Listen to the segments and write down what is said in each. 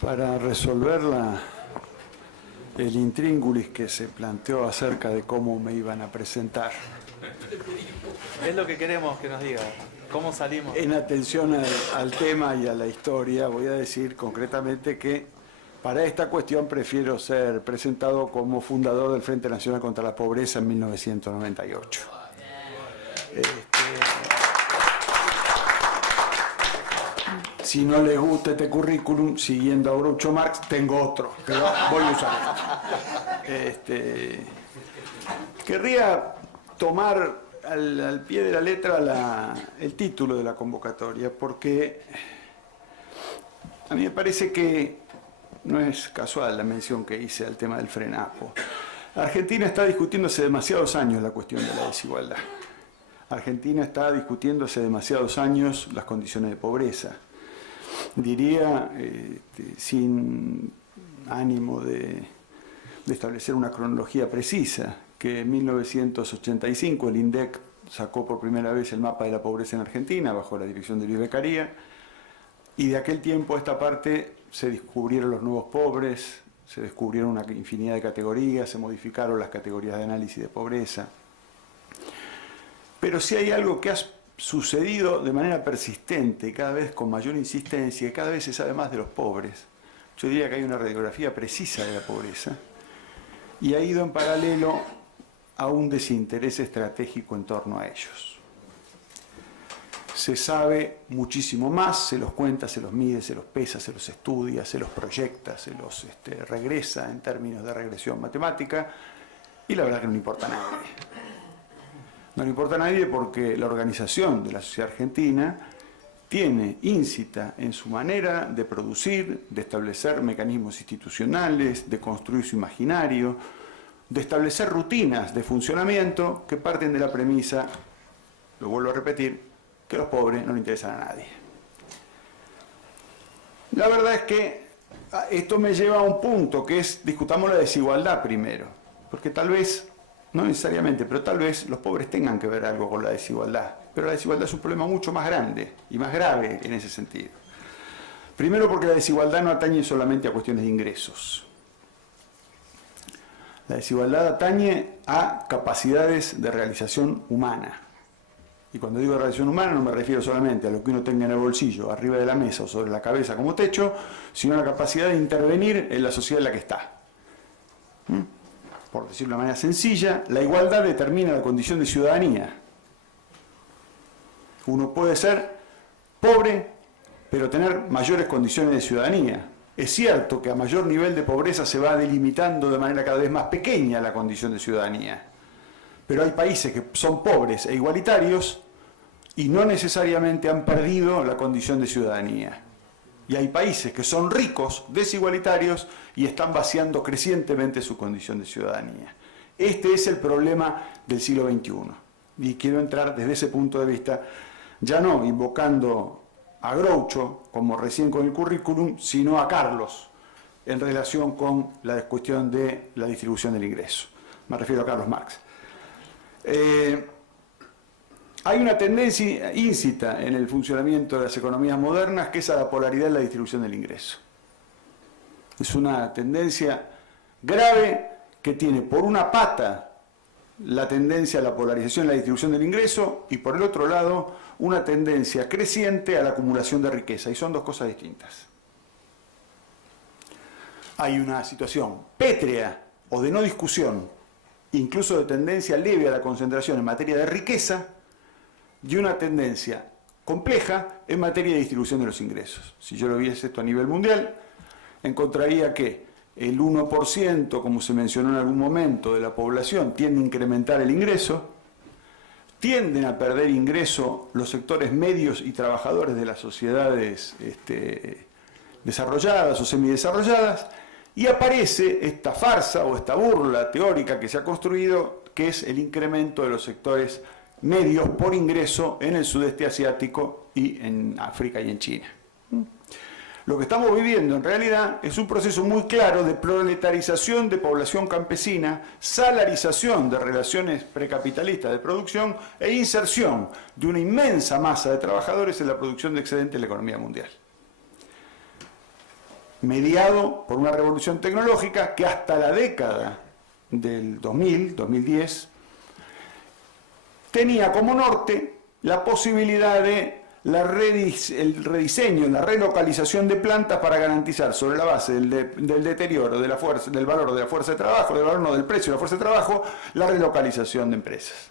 Para resolver el intríngulis que se planteó acerca de cómo me iban a presentar. Es lo que queremos que nos diga. ¿Cómo salimos? En atención al tema y a la historia, voy a decir concretamente que para esta cuestión prefiero ser presentado como fundador del Frente Nacional contra la Pobreza en 1998. Si no les gusta este currículum, siguiendo a Groucho Marx, tengo otro, pero voy a usar este. Querría tomar al pie de la letra el título de la convocatoria, porque a mí me parece que no es casual la mención que hice al tema del FRENAPO. Argentina está discutiendo hace demasiados años la cuestión de la desigualdad. Argentina está discutiendo hace demasiados años las condiciones de pobreza. Diría, sin ánimo de establecer una cronología precisa, que en 1985 el INDEC sacó por primera vez el mapa de la pobreza en Argentina bajo la dirección de Luis Beccaria, y de aquel tiempo a esta parte se descubrieron los nuevos pobres, se descubrieron una infinidad de categorías, se modificaron las categorías de análisis de pobreza. Pero si hay algo que ha sucedido de manera persistente, cada vez con mayor insistencia, y cada vez se sabe más de los pobres, yo diría que hay una radiografía precisa de la pobreza, y ha ido en paralelo a un desinterés estratégico en torno a ellos. Se sabe muchísimo más, se los cuenta, se los mide, se los pesa, se los estudia, se los proyecta, se los regresa en términos de regresión matemática, y la verdad que no le importa a nadie. No le importa a nadie porque la organización de la sociedad argentina tiene íncita en su manera de producir, de establecer mecanismos institucionales, de construir su imaginario, de establecer rutinas de funcionamiento que parten de la premisa, lo vuelvo a repetir, que los pobres no le interesan a nadie. La verdad es que esto me lleva a un punto que es, discutamos la desigualdad primero, porque tal vez, no necesariamente, pero tal vez los pobres tengan que ver algo con la desigualdad. Pero la desigualdad es un problema mucho más grande y más grave en ese sentido. Primero porque la desigualdad no atañe solamente a cuestiones de ingresos. La desigualdad atañe a capacidades de realización humana. Y cuando digo realización humana no me refiero solamente a lo que uno tenga en el bolsillo, arriba de la mesa o sobre la cabeza como techo, sino a la capacidad de intervenir en la sociedad en la que está. Por decirlo de una manera sencilla, la igualdad determina la condición de ciudadanía. Uno puede ser pobre, pero tener mayores condiciones de ciudadanía. Es cierto que a mayor nivel de pobreza se va delimitando de manera cada vez más pequeña la condición de ciudadanía. Pero hay países que son pobres e igualitarios y no necesariamente han perdido la condición de ciudadanía. Y hay países que son ricos, desigualitarios, y están vaciando crecientemente su condición de ciudadanía. Este es el problema del siglo XXI. Y quiero entrar desde ese punto de vista, ya no invocando a Groucho, como recién con el currículum, sino a Carlos, en relación con la cuestión de la distribución del ingreso. Me refiero a Carlos Marx. Hay una tendencia íncita en el funcionamiento de las economías modernas que es a la polaridad en la distribución del ingreso. Es una tendencia grave que tiene por una pata la tendencia a la polarización en la distribución del ingreso y por el otro lado una tendencia creciente a la acumulación de riqueza, y son dos cosas distintas. Hay una situación pétrea o de no discusión, incluso de tendencia leve a la concentración en materia de riqueza, y una tendencia compleja en materia de distribución de los ingresos. Si yo lo viese esto a nivel mundial, encontraría que el 1%, como se mencionó en algún momento, de la población tiende a incrementar el ingreso, tienden a perder ingreso los sectores medios y trabajadores de las sociedades desarrolladas o semidesarrolladas, y aparece esta farsa o esta burla teórica que se ha construido, que es el incremento de los sectores medios por ingreso en el sudeste asiático y en África y en China. Lo que estamos viviendo en realidad es un proceso muy claro de proletarización de población campesina, salarización de relaciones precapitalistas de producción e inserción de una inmensa masa de trabajadores en la producción de excedente de la economía mundial. Mediado por una revolución tecnológica que hasta la década del 2010, tenía como norte la posibilidad de el rediseño, la relocalización de plantas para garantizar sobre la base del deterioro de la fuerza, del valor de la fuerza de trabajo, del valor no del precio de la fuerza de trabajo, la relocalización de empresas.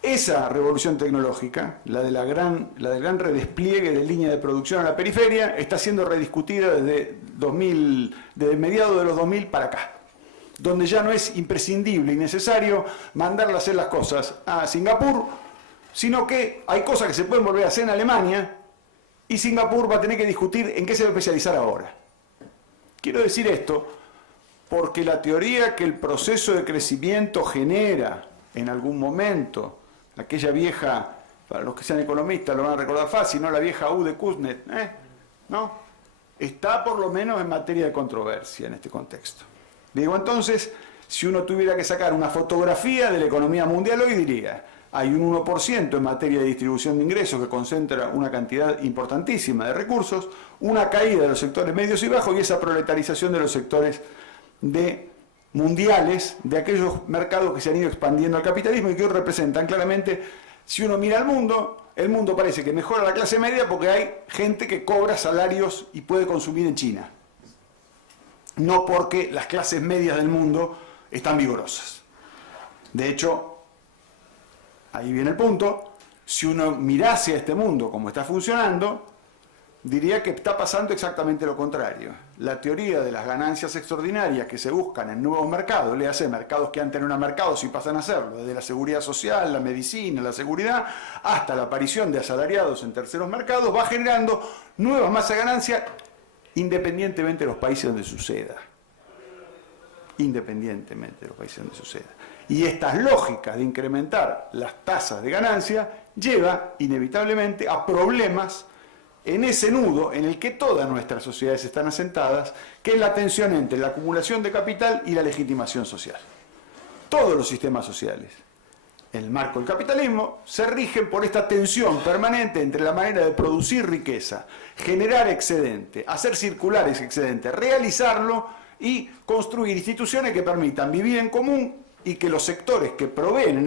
Esa revolución tecnológica, la del gran redespliegue de línea de producción a la periferia, está siendo rediscutida desde mediados de los 2000 para acá, donde ya no es imprescindible y necesario mandarle a hacer las cosas a Singapur, sino que hay cosas que se pueden volver a hacer en Alemania y Singapur va a tener que discutir en qué se va a especializar ahora. Quiero decir esto porque la teoría que el proceso de crecimiento genera en algún momento, aquella vieja, para los que sean economistas lo van a recordar fácil, ¿no? La vieja U de Kuznets, ¿no? Está por lo menos en materia de controversia en este contexto. Digo, entonces, si uno tuviera que sacar una fotografía de la economía mundial hoy, diría, hay un 1% en materia de distribución de ingresos que concentra una cantidad importantísima de recursos, una caída de los sectores medios y bajos y esa proletarización de los sectores mundiales, de aquellos mercados que se han ido expandiendo al capitalismo y que hoy representan claramente, si uno mira al mundo, el mundo parece que mejora la clase media porque hay gente que cobra salarios y puede consumir en China. No porque las clases medias del mundo están vigorosas. De hecho, ahí viene el punto, si uno mirase a este mundo como está funcionando, diría que está pasando exactamente lo contrario. La teoría de las ganancias extraordinarias que se buscan en nuevos mercados, le hace mercados que antes no eran mercados y pasan a serlo, desde la seguridad social, la medicina, la seguridad, hasta la aparición de asalariados en terceros mercados, va generando nuevas masas de ganancia independientemente de los países donde suceda. Independientemente de los países donde suceda. Y estas lógicas de incrementar las tasas de ganancia lleva inevitablemente a problemas en ese nudo en el que todas nuestras sociedades están asentadas, que es la tensión entre la acumulación de capital y la legitimación social. Todos los sistemas sociales, en el marco del capitalismo, se rigen por esta tensión permanente entre la manera de producir riqueza, generar excedente, hacer circular ese excedente, realizarlo y construir instituciones que permitan vivir en común y que los sectores que proveen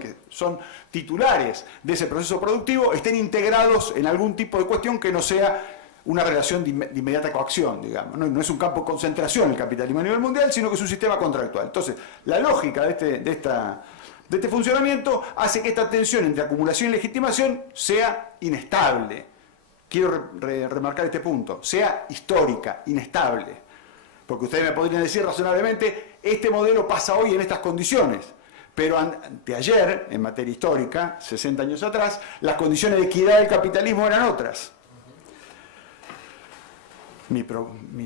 que son titulares de ese proceso productivo, estén integrados en algún tipo de cuestión que no sea una relación de inmediata coacción, digamos. No es un campo de concentración el capitalismo a nivel mundial, sino que es un sistema contractual. Entonces, la lógica de este funcionamiento hace que esta tensión entre acumulación y legitimación sea inestable. Quiero remarcar este punto, sea histórica, inestable. Porque ustedes me podrían decir razonablemente, este modelo pasa hoy en estas condiciones, pero anteayer, en materia histórica, 60 años atrás, las condiciones de equidad del capitalismo eran otras. Mi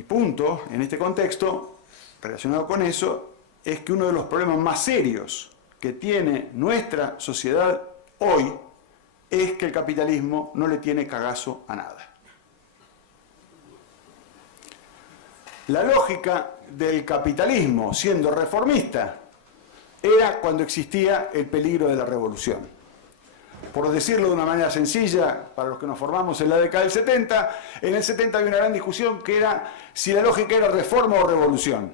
punto en este contexto, relacionado con eso, es que uno de los problemas más serios que tiene nuestra sociedad hoy es que el capitalismo no le tiene cagazo a nada. La lógica del capitalismo, siendo reformista, era cuando existía el peligro de la revolución. Por decirlo de una manera sencilla, para los que nos formamos en la década del 70, en el 70 había una gran discusión que era si la lógica era reforma o revolución.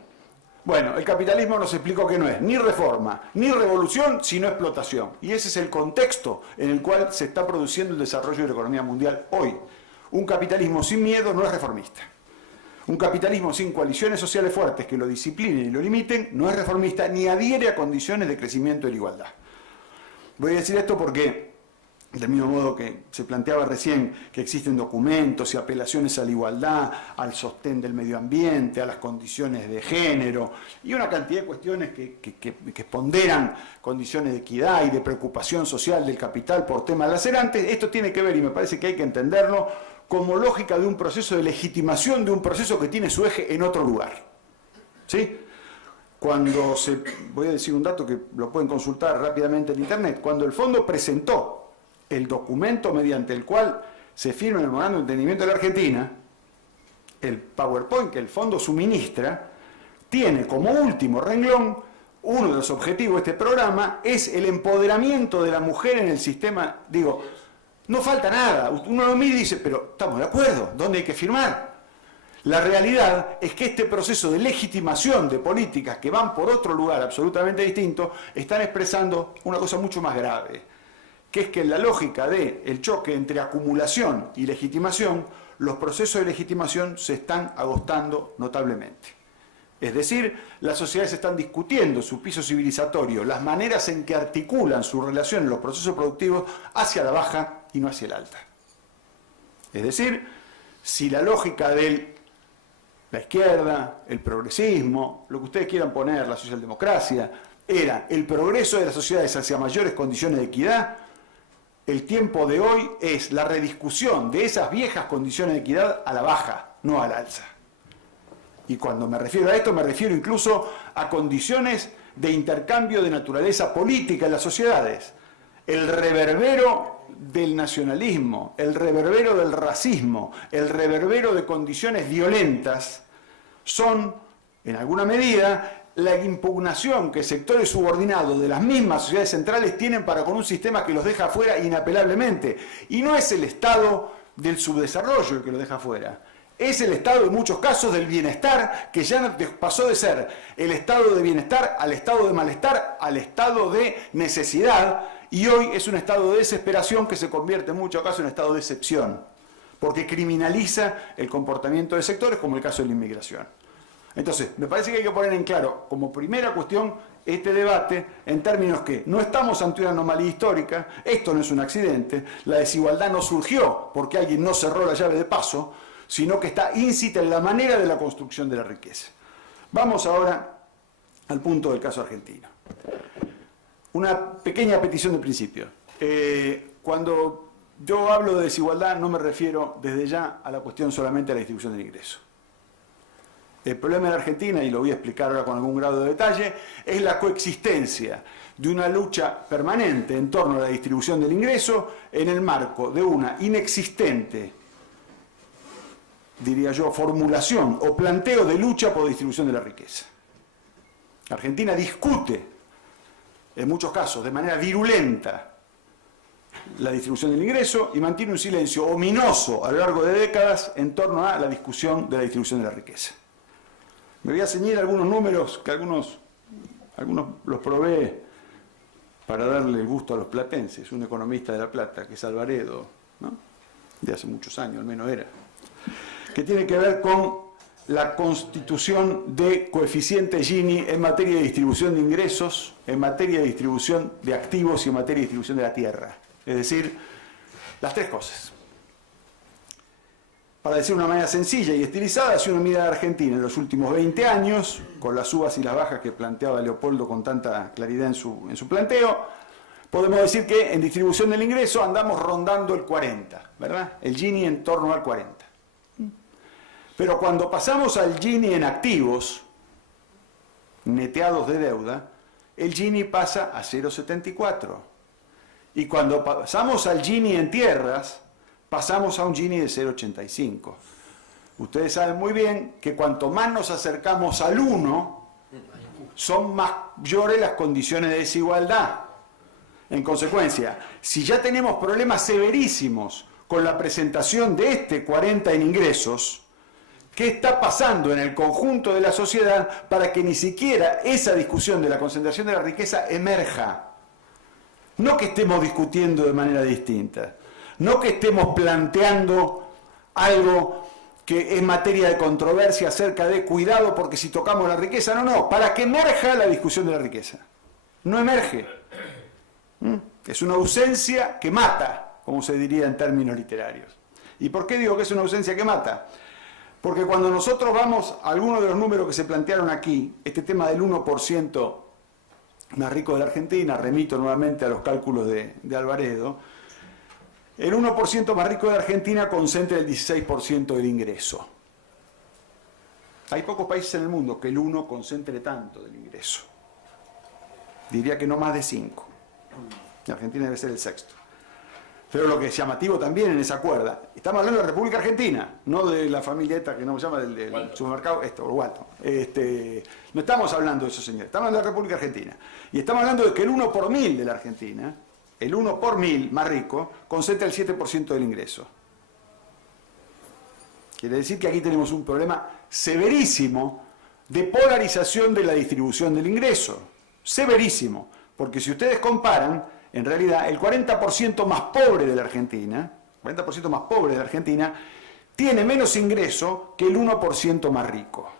Bueno, el capitalismo nos explicó que no es ni reforma, ni revolución, sino explotación. Y ese es el contexto en el cual se está produciendo el desarrollo de la economía mundial hoy. Un capitalismo sin miedo no es reformista. Un capitalismo sin coaliciones sociales fuertes que lo disciplinen y lo limiten no es reformista ni adhiere a condiciones de crecimiento y de igualdad. Voy a decir esto porque, del mismo modo que se planteaba recién que existen documentos y apelaciones a la igualdad, al sostén del medio ambiente, a las condiciones de género y una cantidad de cuestiones que ponderan condiciones de equidad y de preocupación social del capital por temas lacerantes, esto tiene que ver, y me parece que hay que entenderlo, como lógica de un proceso de legitimación de un proceso que tiene su eje en otro lugar. ¿Sí? Voy a decir un dato que lo pueden consultar rápidamente en internet, cuando el fondo presentó el documento mediante el cual se firma el Memorándum de Entendimiento de la Argentina, el PowerPoint que el fondo suministra tiene como último renglón, uno de los objetivos de este programa es el empoderamiento de la mujer en el sistema. Digo, no falta nada. Uno lo mira y dice, pero estamos de acuerdo, ¿dónde hay que firmar? La realidad es que este proceso de legitimación de políticas que van por otro lugar absolutamente distinto están expresando una cosa mucho más grave, que es que en la lógica del choque entre acumulación y legitimación, los procesos de legitimación se están agotando notablemente. Es decir, las sociedades están discutiendo su piso civilizatorio, las maneras en que articulan su relación en los procesos productivos hacia la baja y no hacia la alta. Es decir, si la lógica de la izquierda, el progresismo, lo que ustedes quieran poner, la socialdemocracia, era el progreso de las sociedades hacia mayores condiciones de equidad, el tiempo de hoy es la rediscusión de esas viejas condiciones de equidad a la baja, no al alza. Y cuando me refiero a esto, me refiero incluso a condiciones de intercambio de naturaleza política en las sociedades. El reverbero del nacionalismo, el reverbero del racismo, el reverbero de condiciones violentas son, en alguna medida, la impugnación que sectores subordinados de las mismas sociedades centrales tienen para con un sistema que los deja fuera inapelablemente. Y no es el estado del subdesarrollo el que lo deja fuera. Es el estado, en muchos casos, del bienestar, que ya pasó de ser el estado de bienestar al estado de malestar, al estado de necesidad, y hoy es un estado de desesperación que se convierte en muchos casos en estado de excepción, porque criminaliza el comportamiento de sectores, como el caso de la inmigración. Entonces, me parece que hay que poner en claro, como primera cuestión, este debate en términos que no estamos ante una anomalía histórica, esto no es un accidente, la desigualdad no surgió porque alguien no cerró la llave de paso, sino que está íncita en la manera de la construcción de la riqueza. Vamos ahora al punto del caso argentino. Una pequeña petición de principio. Cuando yo hablo de desigualdad no me refiero desde ya a la cuestión solamente de la distribución del ingreso. El problema en la Argentina, y lo voy a explicar ahora con algún grado de detalle, es la coexistencia de una lucha permanente en torno a la distribución del ingreso en el marco de una inexistente, diría yo, formulación o planteo de lucha por distribución de la riqueza. Argentina discute, en muchos casos, de manera virulenta, la distribución del ingreso y mantiene un silencio ominoso a lo largo de décadas en torno a la discusión de la distribución de la riqueza. Me voy a ceñir algunos números que algunos los probé para darle el gusto a los platenses. Un economista de La Plata, que es Alvaredo, ¿no? De hace muchos años, al menos era, que tiene que ver con la constitución de coeficiente Gini en materia de distribución de ingresos, en materia de distribución de activos y en materia de distribución de la tierra. Es decir, las tres cosas. Para decir de una manera sencilla y estilizada, si uno mira a Argentina en los últimos 20 años, con las subas y las bajas que planteaba Leopoldo con tanta claridad en su planteo, podemos decir que en distribución del ingreso andamos rondando el 40, ¿verdad? El Gini en torno al 40. Pero cuando pasamos al Gini en activos, neteados de deuda, el Gini pasa a 0,74. Y cuando pasamos al Gini en tierras, pasamos a un Gini de 0,85. Ustedes saben muy bien que cuanto más nos acercamos al 1, son mayores las condiciones de desigualdad. En consecuencia, si ya tenemos problemas severísimos con la presentación de este 40 en ingresos, ¿qué está pasando en el conjunto de la sociedad para que ni siquiera esa discusión de la concentración de la riqueza emerja? No que estemos discutiendo de manera distinta, no que estemos planteando algo que es materia de controversia acerca de cuidado porque si tocamos la riqueza, no, para que emerja la discusión de la riqueza. No emerge. Es una ausencia que mata, como se diría en términos literarios. ¿Y por qué digo que es una ausencia que mata? Porque cuando nosotros vamos a algunos de los números que se plantearon aquí, este tema del 1% más rico de la Argentina, remito nuevamente a los cálculos de Alvaredo, el 1% más rico de la Argentina concentra el 16% del ingreso. Hay pocos países en el mundo que el 1 concentre tanto del ingreso. Diría que no más de 5. La Argentina debe ser el sexto. Pero lo que es llamativo también en esa cuerda, estamos hablando de la República Argentina, no de la familia esta que no se llama del supermercado, Walton. No estamos hablando de eso, señores, estamos hablando de la República Argentina. Y estamos hablando de que el 1 por 1000 de la Argentina, el 1 por 1000 más rico, concentra el 7% del ingreso. Quiere decir que aquí tenemos un problema severísimo de polarización de la distribución del ingreso. Severísimo. Porque si ustedes comparan, en realidad el 40% más pobre de la Argentina, 40% más pobre de la Argentina, tiene menos ingreso que el 1% más rico.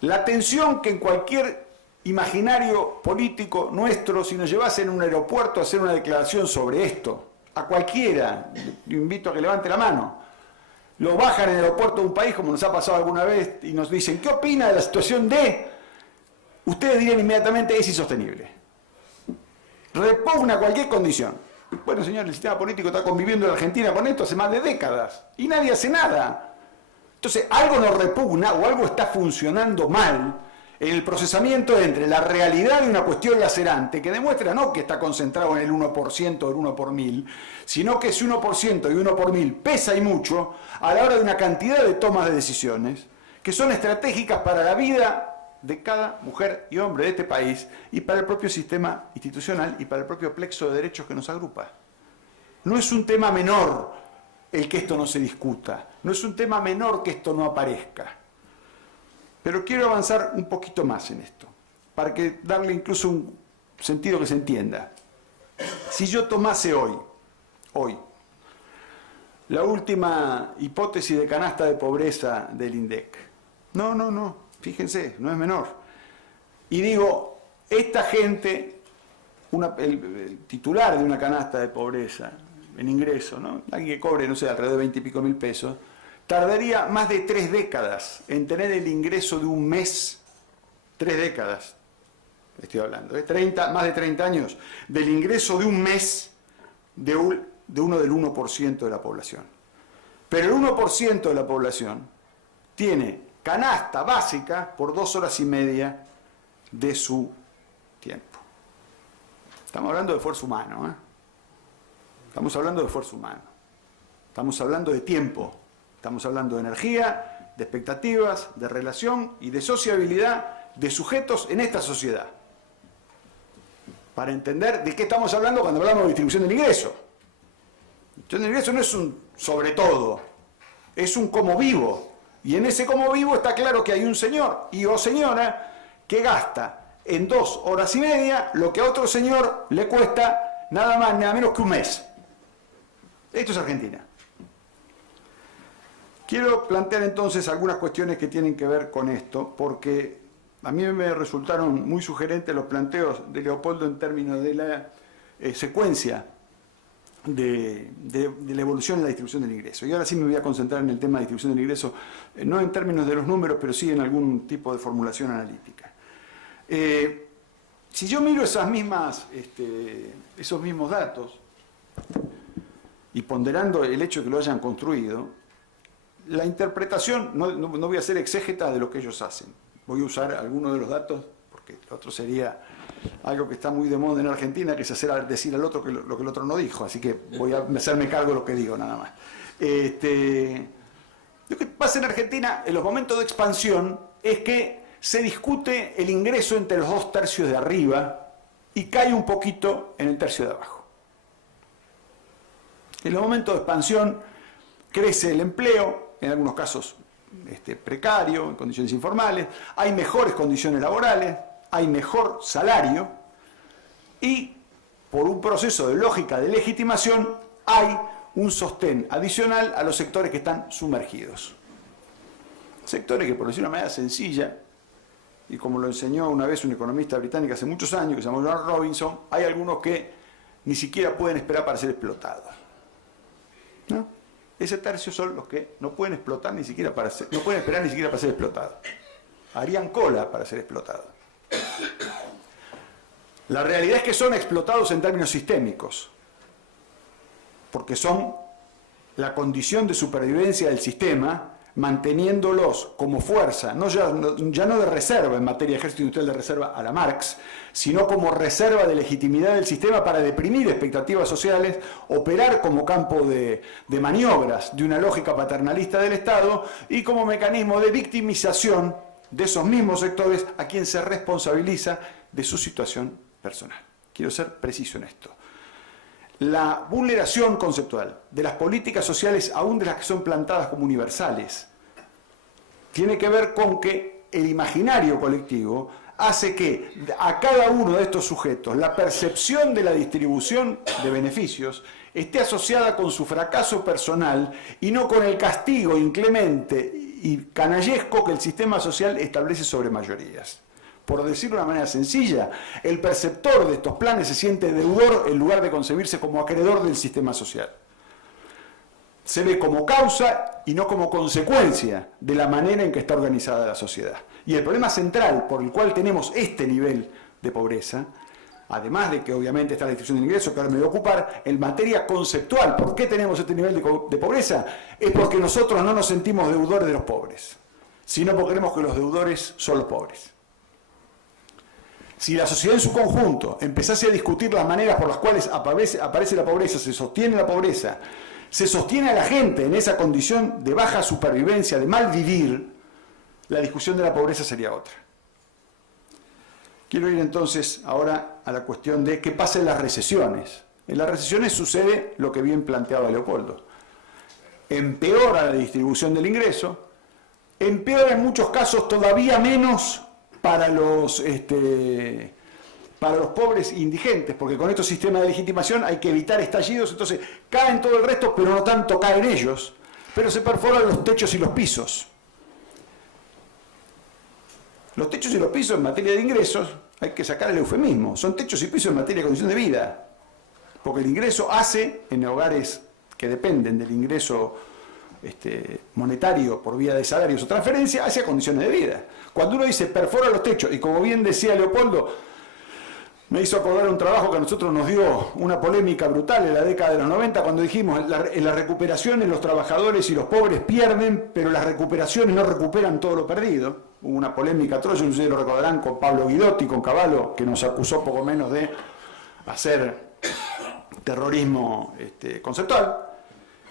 La tensión que en cualquier imaginario político nuestro, si nos llevasen a un aeropuerto a hacer una declaración sobre esto, a cualquiera, le invito a que levante la mano, lo bajan en el aeropuerto de un país, como nos ha pasado alguna vez, y nos dicen, ¿qué opina de la situación de...? Ustedes dirían inmediatamente, es insostenible. Repugna cualquier condición. Bueno, señor, el sistema político está conviviendo en la Argentina con esto hace más de décadas, y nadie hace nada. Entonces, algo nos repugna o algo está funcionando mal en el procesamiento entre la realidad de una cuestión lacerante que demuestra no que está concentrado en el 1% o el 1 por 1000, sino que ese 1% y 1 por 1000 pesa y mucho a la hora de una cantidad de tomas de decisiones que son estratégicas para la vida de cada mujer y hombre de este país y para el propio sistema institucional y para el propio plexo de derechos que nos agrupa. No es un tema menor el que esto no se discuta, no es un tema menor que esto no aparezca. Pero quiero avanzar un poquito más en esto, para que darle incluso un sentido que se entienda. Si yo tomase hoy, la última hipótesis de canasta de pobreza del INDEC, no, fíjense, no es menor, y digo, esta gente, el titular de una canasta de pobreza en ingreso, ¿no? Alguien que cobre, no sé, alrededor de 20 y pico mil pesos, tardaría más de 3 décadas en tener el ingreso de un mes, 3 décadas, estoy hablando, más de 30 años, del ingreso de un mes de uno del 1% de la población. Pero el 1% de la población tiene canasta básica por 2 horas y media de su tiempo. Estamos hablando de esfuerzo humano, ¿eh? Estamos hablando de esfuerzo humano. Estamos hablando de tiempo. Estamos hablando de energía, de expectativas, de relación y de sociabilidad de sujetos en esta sociedad. Para entender de qué estamos hablando cuando hablamos de distribución del ingreso. La distribución del ingreso no es un sobre todo, es un cómo vivo. Y en ese cómo vivo está claro que hay un señor y o señora que gasta en 2 horas y media lo que a otro señor le cuesta nada más, nada menos que un mes. Esto es Argentina. Quiero plantear entonces algunas cuestiones que tienen que ver con esto, porque a mí me resultaron muy sugerentes los planteos de Leopoldo en términos de la secuencia de la evolución en la distribución del ingreso. Y ahora sí me voy a concentrar en el tema de distribución del ingreso, no en términos de los números, pero sí en algún tipo de formulación analítica. Si yo miro esos mismos datos, y ponderando el hecho de que lo hayan construido, la interpretación, no voy a hacer exégeta de lo que ellos hacen. Voy a usar algunos de los datos, porque lo otro sería algo que está muy de moda en Argentina, que es decir al otro lo que el otro no dijo. Así que voy a hacerme cargo de lo que digo nada más. Lo que pasa en Argentina en los momentos de expansión es que se discute el ingreso entre los 2 tercios de arriba y cae un poquito en el tercio de abajo. En los momentos de expansión crece el empleo, en algunos casos precario, en condiciones informales, hay mejores condiciones laborales, hay mejor salario y por un proceso de lógica de legitimación hay un sostén adicional a los sectores que están sumergidos. Sectores que, por decir de una manera sencilla, y como lo enseñó una vez un economista británico hace muchos años, que se llamó John Robinson, hay algunos que ni siquiera pueden esperar para ser explotados, ¿no? Ese tercio son los que no pueden explotar ni siquiera no pueden esperar ni siquiera para ser explotados. Harían cola para ser explotados. La realidad es que son explotados en términos sistémicos, porque son la condición de supervivencia del sistema manteniéndolos como fuerza, ya no de reserva en materia de ejército industrial de reserva a la Marx, sino como reserva de legitimidad del sistema para deprimir expectativas sociales, operar como campo de maniobras de una lógica paternalista del Estado y como mecanismo de victimización de esos mismos sectores a quien se responsabiliza de su situación personal. Quiero ser preciso en esto. La vulneración conceptual de las políticas sociales, aún de las que son plantadas como universales, tiene que ver con que el imaginario colectivo hace que a cada uno de estos sujetos la percepción de la distribución de beneficios esté asociada con su fracaso personal y no con el castigo inclemente y canallesco que el sistema social establece sobre mayorías. Por decirlo de una manera sencilla, el perceptor de estos planes se siente deudor en lugar de concebirse como acreedor del sistema social. Se ve como causa y no como consecuencia de la manera en que está organizada la sociedad. Y el problema central por el cual tenemos este nivel de pobreza, además de que obviamente está la distribución del ingreso, que ahora me voy a ocupar, en materia conceptual, ¿por qué tenemos este nivel de pobreza? Es porque nosotros no nos sentimos deudores de los pobres, sino porque creemos que los deudores son los pobres. Si la sociedad en su conjunto empezase a discutir las maneras por las cuales aparece la pobreza, se sostiene la pobreza, se sostiene a la gente en esa condición de baja supervivencia, de mal vivir, la discusión de la pobreza sería otra. Quiero ir entonces ahora a la cuestión de qué pasa en las recesiones. En las recesiones sucede lo que bien planteaba Leopoldo. Empeora la distribución del ingreso, empeora en muchos casos todavía menos para los pobres indigentes, porque con estos sistemas de legitimación hay que evitar estallidos, entonces caen todo el resto, pero no tanto caen ellos, pero se perforan los techos y los pisos. Los techos y los pisos en materia de ingresos, hay que sacar el eufemismo, son techos y pisos en materia de condición de vida, porque el ingreso hace, en hogares que dependen del ingreso monetario por vía de salarios o transferencia, hacia condiciones de vida. Cuando uno dice perfora los techos, y como bien decía Leopoldo, me hizo acordar un trabajo que a nosotros nos dio una polémica brutal en la década de los 90, cuando dijimos, en las recuperaciones los trabajadores y los pobres pierden, pero las recuperaciones no recuperan todo lo perdido. Hubo una polémica atroz, ustedes lo recordarán, con Pablo Guidotti, con Cavallo, que nos acusó poco menos de hacer terrorismo conceptual.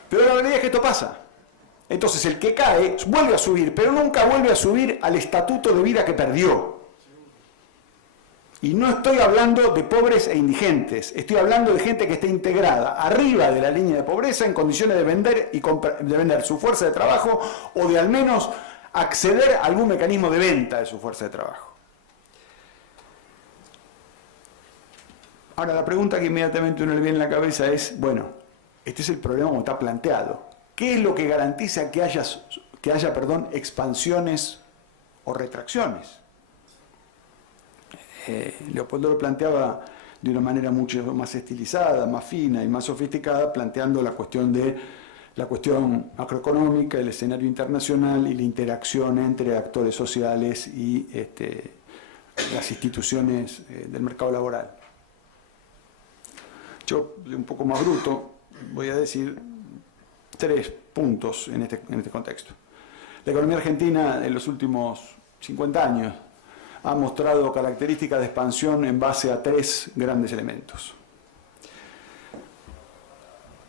Pero la realidad es que esto pasa. Entonces el que cae vuelve a subir, pero nunca vuelve a subir al estatuto de vida que perdió. Y no estoy hablando de pobres e indigentes, estoy hablando de gente que está integrada arriba de la línea de pobreza en condiciones de vender su fuerza de trabajo o de al menos acceder a algún mecanismo de venta de su fuerza de trabajo. Ahora, la pregunta que inmediatamente uno le viene en la cabeza es, bueno, este es el problema como está planteado. ¿Qué es lo que garantiza que haya expansiones o retracciones? Leopoldo lo planteaba de una manera mucho más estilizada, más fina y más sofisticada, planteando la cuestión macroeconómica, el escenario internacional y la interacción entre actores sociales y las instituciones del mercado laboral. Yo, un poco más bruto, voy a decir 3 puntos en este contexto. La economía argentina en los últimos 50 años ha mostrado características de expansión en base a 3 grandes elementos.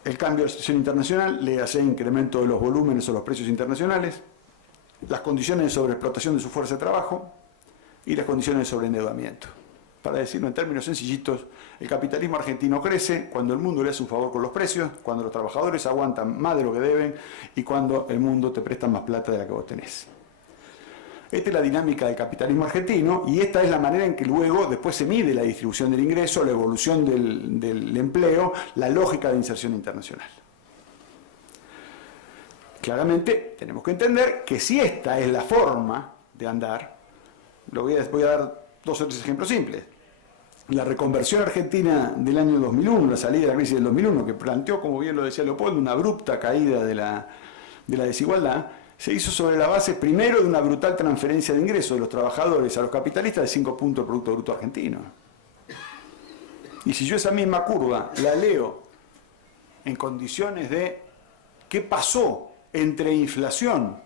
El cambio de la situación internacional, le hace incremento de los volúmenes o los precios internacionales, las condiciones de sobreexplotación de su fuerza de trabajo y las condiciones de sobreendeudamiento. Para decirlo en términos sencillitos, el capitalismo argentino crece cuando el mundo le hace un favor con los precios, cuando los trabajadores aguantan más de lo que deben y cuando el mundo te presta más plata de la que vos tenés. Esta es la dinámica del capitalismo argentino y esta es la manera en que luego después se mide la distribución del ingreso, la evolución del empleo, la lógica de inserción internacional. Claramente tenemos que entender que si esta es la forma de andar, voy a dar 2 o 3 ejemplos simples. La reconversión argentina del año 2001, la salida de la crisis del 2001, que planteó, como bien lo decía Leopoldo, una abrupta caída de la desigualdad, se hizo sobre la base primero de una brutal transferencia de ingresos de los trabajadores a los capitalistas de 5 puntos del Producto Bruto Argentino. Y si yo esa misma curva la leo en condiciones de qué pasó entre inflación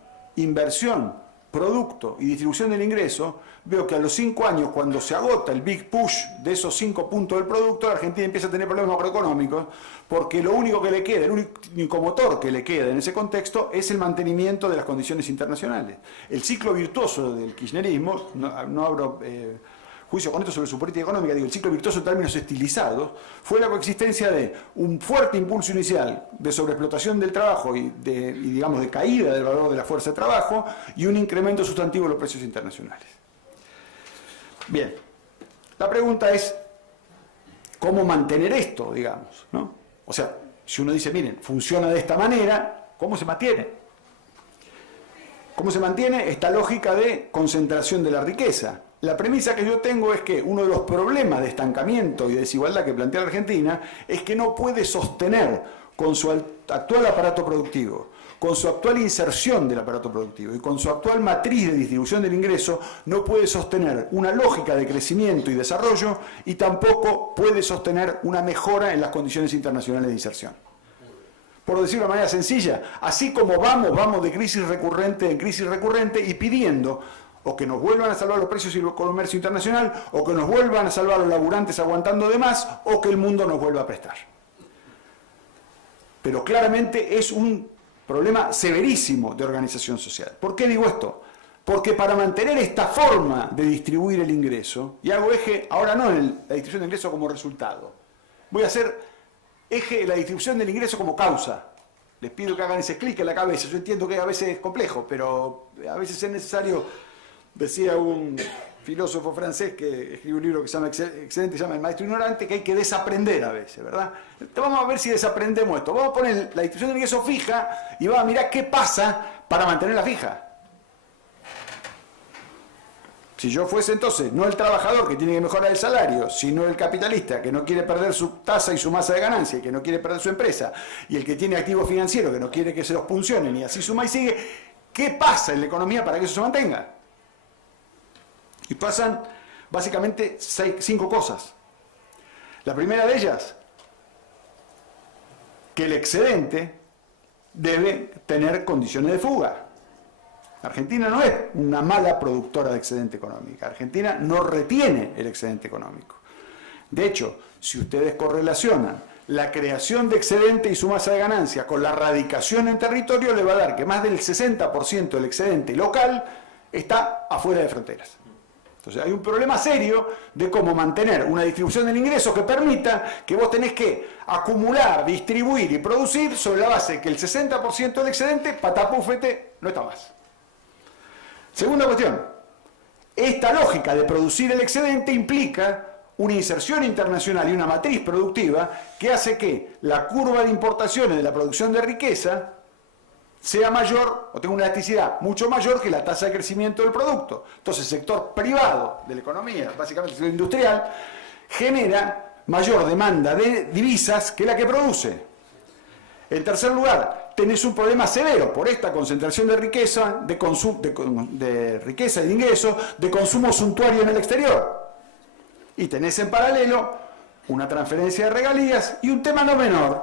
inversión, producto y distribución del ingreso, veo que a los 5 años, cuando se agota el big push de esos 5 puntos del producto, la Argentina empieza a tener problemas macroeconómicos, porque lo único que le queda, el único motor que le queda en ese contexto es el mantenimiento de las condiciones internacionales. El ciclo virtuoso del kirchnerismo, no abro juicio con esto sobre su política económica, digo, el ciclo virtuoso en términos estilizados, fue la coexistencia de un fuerte impulso inicial de sobreexplotación del trabajo y digamos, de caída del valor de la fuerza de trabajo y un incremento sustantivo de los precios internacionales. Bien, la pregunta es, ¿cómo mantener esto, digamos, ¿no? O sea, si uno dice, miren, funciona de esta manera, ¿cómo se mantiene? ¿Cómo se mantiene esta lógica de concentración de la riqueza? La premisa que yo tengo es que uno de los problemas de estancamiento y de desigualdad que plantea la Argentina es que no puede sostener con su actual aparato productivo, con su actual inserción del aparato productivo y con su actual matriz de distribución del ingreso, no puede sostener una lógica de crecimiento y desarrollo y tampoco puede sostener una mejora en las condiciones internacionales de inserción. Por decirlo de manera sencilla, así como vamos de crisis recurrente en crisis recurrente y pidiendo o que nos vuelvan a salvar los precios y el comercio internacional, o que nos vuelvan a salvar los laburantes aguantando de más, o que el mundo nos vuelva a prestar. Pero claramente es un problema severísimo de organización social. ¿Por qué digo esto? Porque para mantener esta forma de distribuir el ingreso, y hago eje, ahora no en la distribución del ingreso como resultado, voy a hacer eje la distribución del ingreso como causa. Les pido que hagan ese clic en la cabeza. Yo entiendo que a veces es complejo, pero a veces es necesario. Decía un filósofo francés que escribió un libro que se llama excelente, se llama El maestro ignorante, que hay que desaprender a veces, ¿verdad? Entonces vamos a ver si desaprendemos esto. Vamos a poner la distribución del ingreso fija y vamos a mirar qué pasa para mantenerla fija. Si yo fuese entonces no el trabajador que tiene que mejorar el salario, sino el capitalista que no quiere perder su tasa y su masa de ganancia y que no quiere perder su empresa, y el que tiene activos financieros que no quiere que se los puncionen y así suma y sigue, ¿qué pasa en la economía para que eso se mantenga? Y pasan básicamente 5 cosas. La primera de ellas, que el excedente debe tener condiciones de fuga. Argentina no es una mala productora de excedente económico. Argentina no retiene el excedente económico. De hecho, si ustedes correlacionan la creación de excedente y su masa de ganancia con la radicación en territorio, le va a dar que más del 60% del excedente local está afuera de fronteras. Entonces hay un problema serio de cómo mantener una distribución del ingreso que permita que vos tenés que acumular, distribuir y producir sobre la base de que el 60% del excedente, patapúfete, no está más. Segunda cuestión, esta lógica de producir el excedente implica una inserción internacional y una matriz productiva que hace que la curva de importaciones de la producción de riqueza sea mayor o tenga una elasticidad mucho mayor que la tasa de crecimiento del producto. Entonces el sector privado de la economía, básicamente el sector industrial, genera mayor demanda de divisas que la que produce. En tercer lugar, tenés un problema severo por esta concentración de riqueza, de riqueza y de ingresos, de consumo suntuario en el exterior. Y tenés en paralelo una transferencia de regalías y un tema no menor,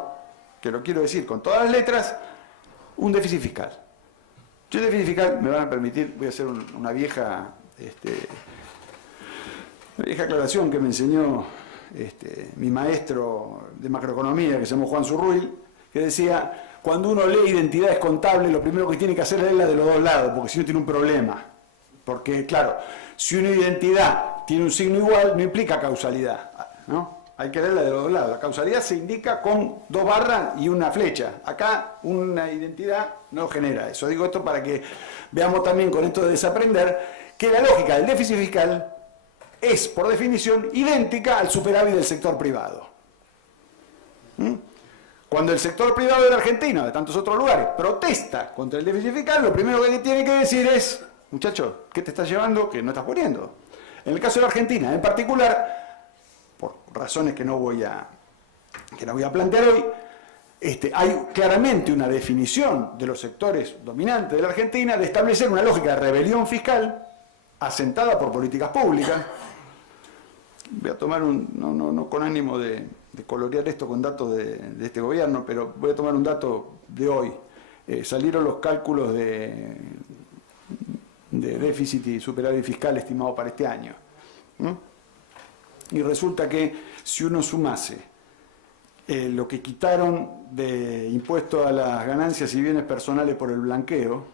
que lo quiero decir con todas las letras, un déficit fiscal. Yo el déficit fiscal, me van a permitir, voy a hacer una vieja aclaración que me enseñó mi maestro de macroeconomía, que se llamó Juan Zurruil, que decía, cuando uno lee identidades contables, lo primero que tiene que hacer es leerla de los dos lados, porque si no tiene un problema. Porque, claro, si una identidad tiene un signo igual, no implica causalidad, ¿no? Hay que leerla de los dos lados. La causalidad se indica con 2 barras y una flecha. Acá una identidad no genera eso. Digo esto para que veamos también con esto de desaprender que la lógica del déficit fiscal es, por definición, idéntica al superávit del sector privado. Cuando el sector privado de la Argentina, de tantos otros lugares, protesta contra el déficit fiscal, lo primero que tiene que decir es, muchacho, ¿qué te estás llevando que no estás poniendo? En el caso de la Argentina, en particular, por razones que no voy a plantear hoy, hay claramente una definición de los sectores dominantes de la Argentina de establecer una lógica de rebelión fiscal asentada por políticas públicas. Voy a tomar no con ánimo de colorear esto con datos de este gobierno, pero voy a tomar un dato de hoy. Salieron los cálculos de de déficit y superávit fiscal estimado para este año. ¿No? Y resulta que si uno sumase lo que quitaron de impuesto a las ganancias y bienes personales por el blanqueo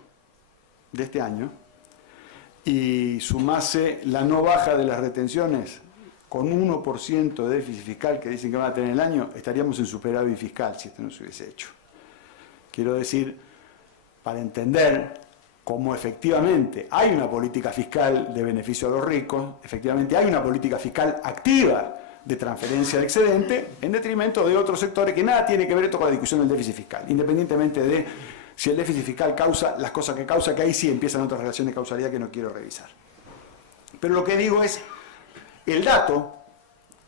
de este año y sumase la no baja de las retenciones con 1% de déficit fiscal que dicen que van a tener el año, estaríamos en superávit fiscal si esto no se hubiese hecho. Quiero decir, para entender cómo efectivamente hay una política fiscal de beneficio a los ricos, efectivamente hay una política fiscal activa de transferencia de excedente en detrimento de otros sectores que nada tiene que ver esto con la discusión del déficit fiscal, independientemente de si el déficit fiscal causa las cosas que causa, que ahí sí empiezan otras relaciones de causalidad que no quiero revisar. Pero lo que digo es, el dato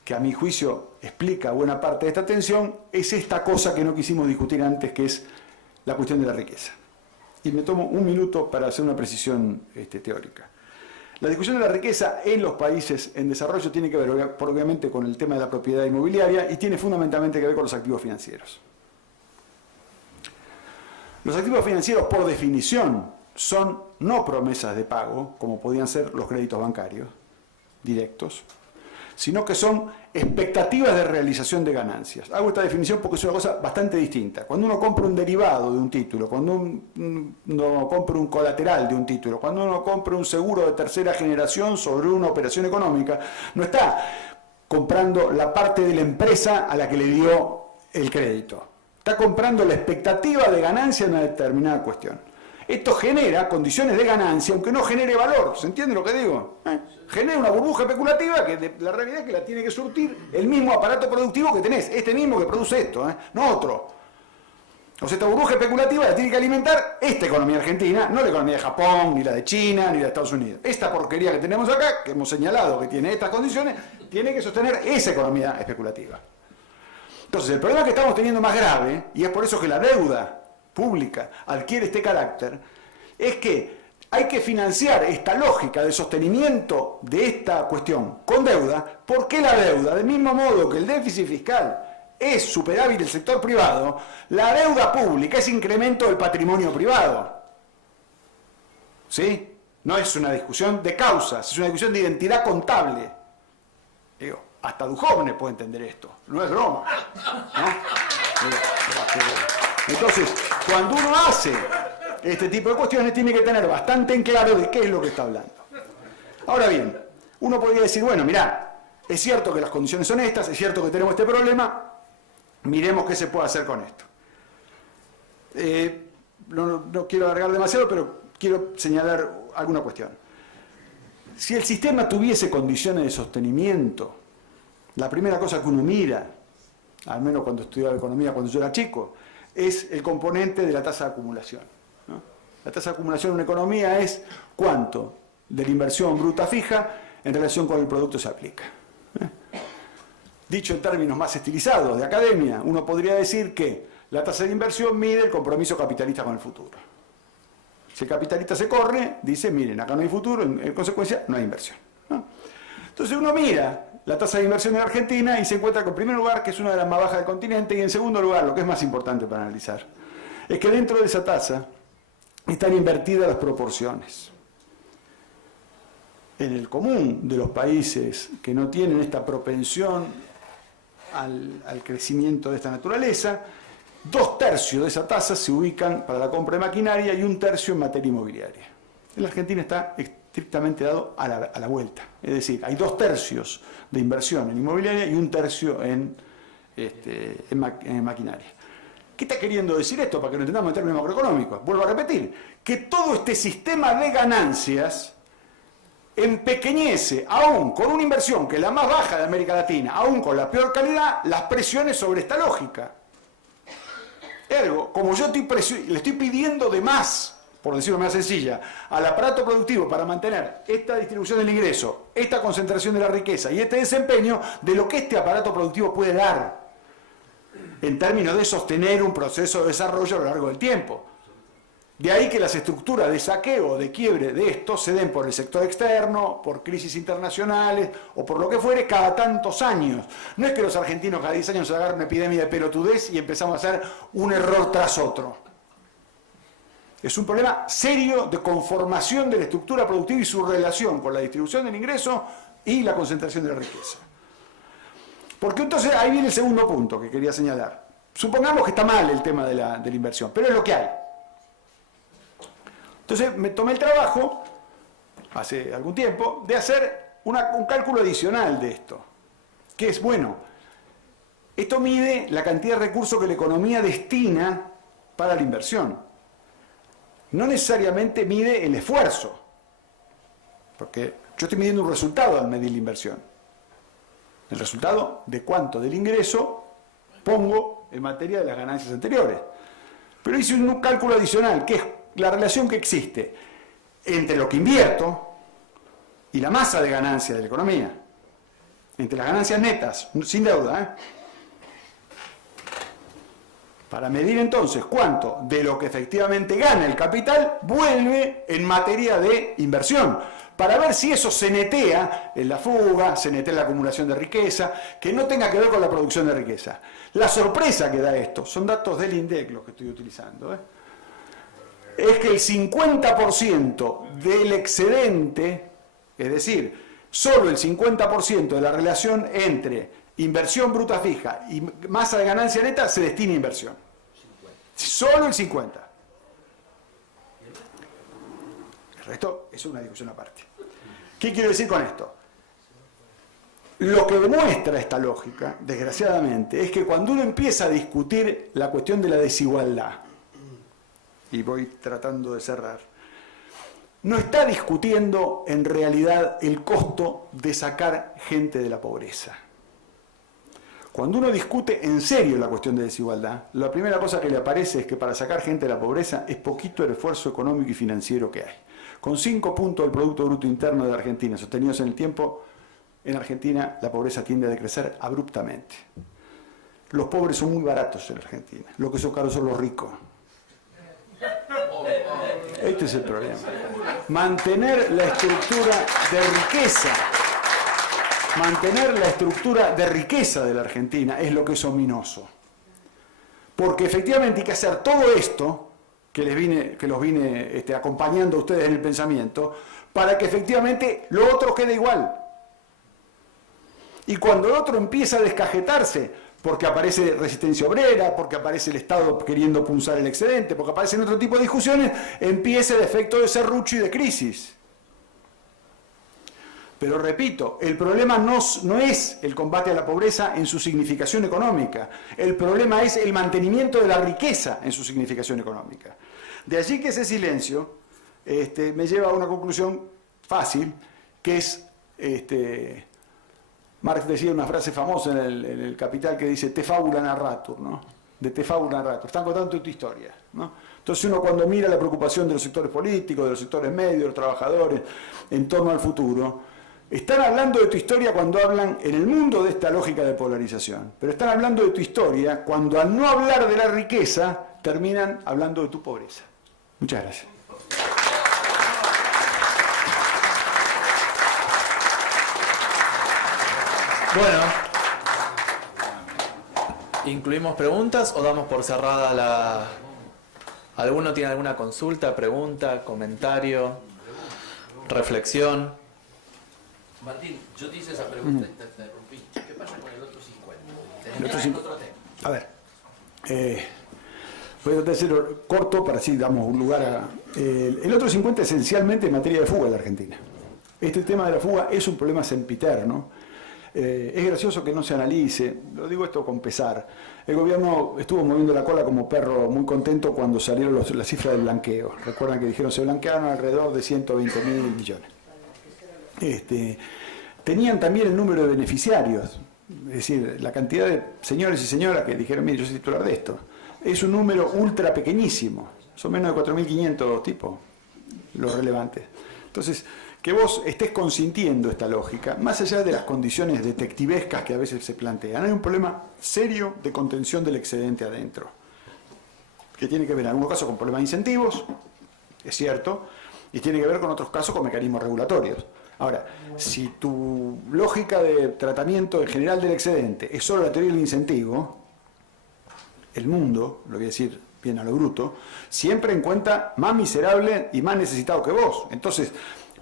que a mi juicio explica buena parte de esta tensión es esta cosa que no quisimos discutir antes, que es la cuestión de la riqueza. Y me tomo un minuto para hacer una precisión teórica. La discusión de la riqueza en los países en desarrollo tiene que ver obviamente con el tema de la propiedad inmobiliaria y tiene fundamentalmente que ver con los activos financieros. Los activos financieros, por definición, son no promesas de pago, como podían ser los créditos bancarios directos, sino que son expectativas de realización de ganancias. Hago esta definición porque es una cosa bastante distinta. Cuando uno compra un derivado de un título, cuando uno compra un colateral de un título, cuando uno compra un seguro de tercera generación sobre una operación económica, no está comprando la parte de la empresa a la que le dio el crédito. Está comprando la expectativa de ganancia en una determinada cuestión. Esto genera condiciones de ganancia, aunque no genere valor. ¿Se entiende lo que digo? Genera una burbuja especulativa que la realidad es que la tiene que surtir el mismo aparato productivo que tenés, este mismo que produce esto, no otro. O sea, esta burbuja especulativa la tiene que alimentar esta economía argentina, no la economía de Japón, ni la de China, ni la de Estados Unidos. Esta porquería que tenemos acá, que hemos señalado que tiene estas condiciones, tiene que sostener esa economía especulativa. Entonces, el problema que estamos teniendo más grave, y es por eso que la deuda pública adquiere este carácter, es que hay que financiar esta lógica de sostenimiento de esta cuestión con deuda. ¿Por qué la deuda? Del mismo modo que el déficit fiscal es superávit del sector privado, la deuda pública es incremento del patrimonio privado. ¿Sí? No es una discusión de causas, es una discusión de identidad contable. Digo, hasta Duhovne puede entender esto, no es broma, ¿no? Entonces, cuando uno hace este tipo de cuestiones, tiene que tener bastante en claro de qué es lo que está hablando. Ahora bien, uno podría decir, bueno, mirá, es cierto que las condiciones son estas, es cierto que tenemos este problema, miremos qué se puede hacer con esto. No quiero alargar demasiado, pero quiero señalar alguna cuestión. Si el sistema tuviese condiciones de sostenimiento, la primera cosa que uno mira, al menos cuando estudiaba economía, cuando yo era chico, es el componente de la tasa de acumulación, ¿no? La tasa de acumulación en una economía es cuánto de la inversión bruta fija en relación con el producto se aplica. Dicho en términos más estilizados de academia, uno podría decir que la tasa de inversión mide el compromiso capitalista con el futuro. Si el capitalista se corre, dice, miren, acá no hay futuro, en consecuencia no hay inversión, ¿no? Entonces uno mira la tasa de inversión en Argentina y se encuentra con, en primer lugar, que es una de las más bajas del continente, y en segundo lugar, lo que es más importante para analizar, es que dentro de esa tasa están invertidas las proporciones. En el común de los países que no tienen esta propensión al crecimiento de esta naturaleza, 2/3 de esa tasa se ubican para la compra de maquinaria y 1/3 en materia inmobiliaria. En la Argentina está estrictamente dado a la vuelta. Es decir, hay 2/3 de inversión en inmobiliaria y 1/3 en maquinaria. ¿Qué está queriendo decir esto para que lo entendamos en términos macroeconómicos? Vuelvo a repetir, que todo este sistema de ganancias empequeñece, aún con una inversión que es la más baja de América Latina, aún con la peor calidad, las presiones sobre esta lógica. Ergo, como yo le estoy pidiendo de más, por decirlo de manera sencilla, al aparato productivo para mantener esta distribución del ingreso, esta concentración de la riqueza y este desempeño de lo que este aparato productivo puede dar en términos de sostener un proceso de desarrollo a lo largo del tiempo. De ahí que las estructuras de saqueo o de quiebre de esto se den por el sector externo, por crisis internacionales o por lo que fuere cada tantos años. No es que los argentinos cada 10 años se agarren una epidemia de pelotudez y empezamos a hacer un error tras otro. Es un problema serio de conformación de la estructura productiva y su relación con la distribución del ingreso y la concentración de la riqueza. Porque entonces ahí viene el segundo punto que quería señalar. Supongamos que está mal el tema de la inversión, pero es lo que hay. Entonces me tomé el trabajo, hace algún tiempo, de hacer un cálculo adicional de esto. Que es, bueno, esto mide la cantidad de recursos que la economía destina para la inversión. No necesariamente mide el esfuerzo, porque yo estoy midiendo un resultado al medir la inversión. El resultado de cuánto del ingreso pongo en materia de las ganancias anteriores. Pero hice un cálculo adicional, que es la relación que existe entre lo que invierto y la masa de ganancias de la economía. Entre las ganancias netas, sin deuda, para medir entonces cuánto de lo que efectivamente gana el capital vuelve en materia de inversión, para ver si eso se netea en la fuga, se netea en la acumulación de riqueza, que no tenga que ver con la producción de riqueza. La sorpresa que da esto, son datos del INDEC los que estoy utilizando, es que el 50% del excedente, es decir, solo el 50% de la relación entre inversión bruta fija y masa de ganancia neta se destina a inversión. Solo el 50%. El resto es una discusión aparte. ¿Qué quiero decir con esto? Lo que demuestra esta lógica, desgraciadamente, es que cuando uno empieza a discutir la cuestión de la desigualdad, y voy tratando de cerrar, no está discutiendo en realidad el costo de sacar gente de la pobreza. Cuando uno discute en serio la cuestión de desigualdad, la primera cosa que le aparece es que para sacar gente de la pobreza es poquito el esfuerzo económico y financiero que hay. Con 5 puntos del Producto Bruto Interno de la Argentina sostenidos en el tiempo, en Argentina la pobreza tiende a decrecer abruptamente. Los pobres son muy baratos en Argentina, lo que son caros son los ricos. Este es el problema. Mantener la estructura de riqueza. Mantener la estructura de riqueza de la Argentina es lo que es ominoso. Porque efectivamente hay que hacer todo esto que los vine acompañando a ustedes en el pensamiento, para que efectivamente lo otro quede igual. Y cuando el otro empieza a descajetarse, porque aparece resistencia obrera, porque aparece el Estado queriendo punzar el excedente, porque aparecen otro tipo de discusiones, empieza el efecto de serrucho y de crisis. Pero repito, el problema no es el combate a la pobreza en su significación económica. El problema es el mantenimiento de la riqueza en su significación económica. De allí que ese silencio me lleva a una conclusión fácil, que es, Marx decía una frase famosa en el Capital que dice te fabula narratur, ¿no? De te fabula narratur. Están contando tu historia, ¿no? Entonces uno cuando mira la preocupación de los sectores políticos, de los sectores medios, de los trabajadores, en torno al futuro, están hablando de tu historia cuando hablan en el mundo de esta lógica de polarización, pero están hablando de tu historia cuando al no hablar de la riqueza terminan hablando de tu pobreza. Muchas gracias. Bueno, ¿incluimos preguntas o damos por cerrada la... ¿Alguno tiene alguna consulta, pregunta, comentario, reflexión? Martín, yo te hice esa pregunta y te interrumpí. ¿Qué pasa con el otro 50? El otro ¿Tenés otro tema? A ver, voy a tratar de ser corto para así damos un lugar a... el otro 50 esencialmente en materia de fuga en la Argentina. Este tema de la fuga es un problema sempiterno. Es gracioso que no se analice, lo digo esto con pesar. El gobierno estuvo moviendo la cola como perro muy contento cuando salieron las cifras del blanqueo. Recuerdan que dijeron se blanquearon alrededor de 120.000 millones. Tenían también el número de beneficiarios, es decir, la cantidad de señores y señoras que dijeron, mire, yo soy titular de esto. Es un número ultra pequeñísimo, son menos de 4.500 tipos los relevantes. Entonces, que vos estés consintiendo esta lógica, más allá de las condiciones detectivescas que a veces se plantean, hay un problema serio de contención del excedente adentro, que tiene que ver en algunos casos con problemas de incentivos, es cierto, y tiene que ver con otros casos con mecanismos regulatorios. Ahora, si tu lógica de tratamiento en general del excedente es solo la teoría del incentivo, el mundo, lo voy a decir bien a lo bruto, siempre en cuenta más miserable y más necesitado que vos. Entonces,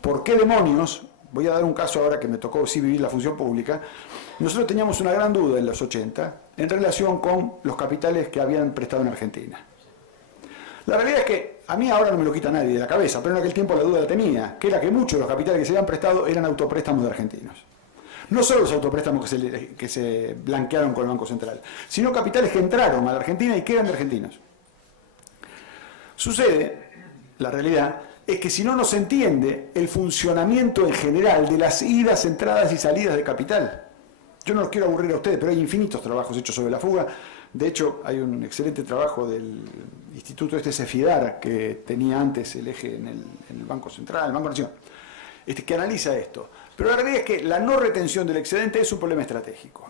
¿por qué demonios? Voy a dar un caso ahora que me tocó sí vivir la función pública. Nosotros teníamos una gran duda en los 80 en relación con los capitales que habían prestado en Argentina. La realidad es que a mí ahora no me lo quita nadie de la cabeza, pero en aquel tiempo la duda la tenía, que era que muchos de los capitales que se habían prestado eran autopréstamos de argentinos. No solo los autopréstamos que se blanquearon con el Banco Central, sino capitales que entraron a la Argentina y que eran de argentinos. Sucede, la realidad, es que si no nos entiende el funcionamiento en general de las idas, entradas y salidas de capital. Yo no los quiero aburrir a ustedes, pero hay infinitos trabajos hechos sobre la fuga. De hecho, hay un excelente trabajo del Instituto Cefidar, que tenía antes el eje en el Banco Central, el Banco Nación, que analiza esto. Pero la realidad es que la no retención del excedente es un problema estratégico,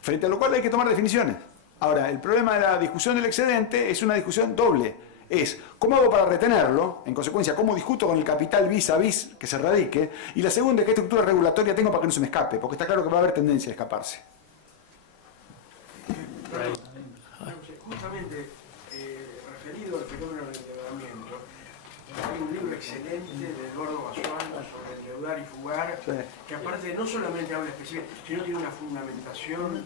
frente a lo cual hay que tomar definiciones. Ahora, el problema de la discusión del excedente es una discusión doble. Es, ¿cómo hago para retenerlo? En consecuencia, ¿cómo discuto con el capital vis a vis que se radique? Y la segunda, ¿qué estructura regulatoria tengo para que no se me escape? Porque está claro que va a haber tendencia a escaparse. Justamente referido al fenómeno del endeudamiento, hay un libro excelente de Eduardo Basualdo sobre endeudar y fugar, Sí. que aparte no solamente habla específicamente, sino tiene una fundamentación